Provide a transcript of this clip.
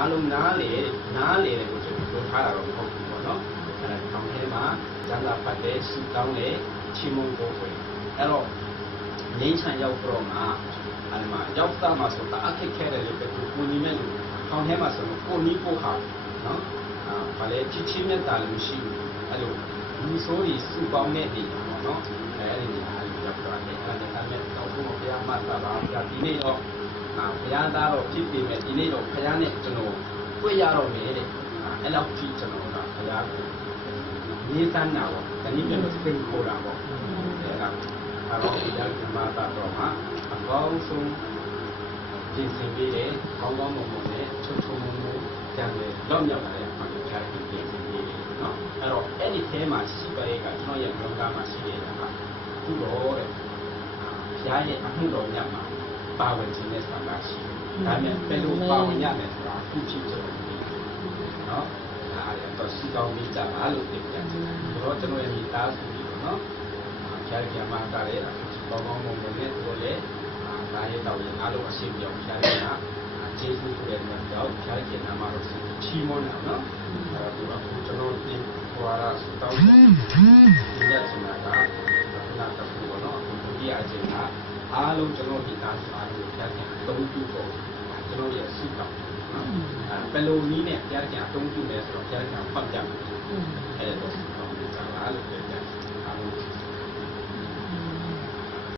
အားလုံးနားလေကိုကျွန်တော်ပြောထားတာတော့မဟုတ်ဘူးပေါ့နော်အဲထောင်ထဲမှာကျမ်းစာဖတ်တယ်ဆုတောင်းတယ်ချီးမွမ်းဖို့ပဲအဲ့တော့ငိမ့်ချန်ရောက်တော့မှအဲ့မှာရောက်တာမှဆိုတာအခက်ခဲတယ်လေကိုညီမဲ့လို့ထောင်ထဲမှာဆိုတော့ကိုနီးပို့ဟာနော်ဘာလဲချစ်ချင်းနဲ့တာလို့ရှိဘူးအဲ့လိုလူဆိုးကြီးစုပေါင်းတဲ့နေပေါ့နော်အဲ့ဒီနေရာလေးရောက်တော့တယ်အဲ့ဒါနဲ့တော့ဘုရားမတ်တာပါဗျာဒီနေ့တော့ဘုရားသားတော့ဖြစ်ပြီမဲ့ဒီနေ့တော့ဘုရားနဲ့ကျွန်တော်တွေ့ရတော့မယ်တဲ့အဲ့လောက်ကြည့်ကျွန်တော်ကဘုရားကိုနေသန်းတာပေါ့ဒီနေ့ကျွန်တော်စိတ်ခေါ်တာပေါ့အဲ့ဒါတော့ဘုရားကမတာတော့မှာအကောင်းဆုံးပြင်ဆင်ပေးတယ်ကောင်းကောင်းမွန်မွန်နဲ့ချုံချုံမွန်မွန်ကြံတယ်တော့မြောက်လာတဲ့မှာဘုရားပြင်ဆင်ပေးတယ်နော်အဲ့တော့အဲ့ဒီထဲမှာရှိပါရဲ့ကကျွန်တော်ရဲ့ဘုရားမှာရှိနေတာကခုတော့တဲ့ဘုရားရဲ့အမှုတော်ညမှာပါဝင်ခြင်းနဲ့ဆန္ဒရှိတယ်ဒါနဲ့ဘယ်လိုပါဝင်ရမလဲဆိုတာအခုဖြစ်ကျွန်တော်ဒီနော်ဒါလည်းတော့စီကောင်းပြီးကြပါလို့ပြောပြတယ်တော့ကျွန်တော်ရဲ့မိသားစုကြီးပေါ့နော်ဘုရားကမှာတာရဲ့ကောင်းကောင်းမွန်မွန်နဲ့တို့လည်းဒါရဲ့တော့အားလုံးအရှင်းပြောင်းဘုရားကကျေးဇူးတင်တဲ့ကြောင့်ဘုရားရဲ့နာမတော်ချီးမွမ်းတာနော်အဲ့တော့ကျွန်တော်ဒီဟောရစတောင်းဒီရက်စနာကနာတပူပေါ့နော်အခုဒီအချင်းကအားလုံးကျွန်တော်ဒီသားစုအားလုံးဘုရားကအသုံးပြုဖို့ကျွန်တော်ရဲ့ဆုတောင်းနော်ဘယ်လိုနည်းနဲ့ဘုရားကအသုံးပြုလဲဆိုတော့ဘုရားကဖတ်ပြတယ်အဲ့တော့ဆုတောင်းကြပါလို့ပြောပြတယ်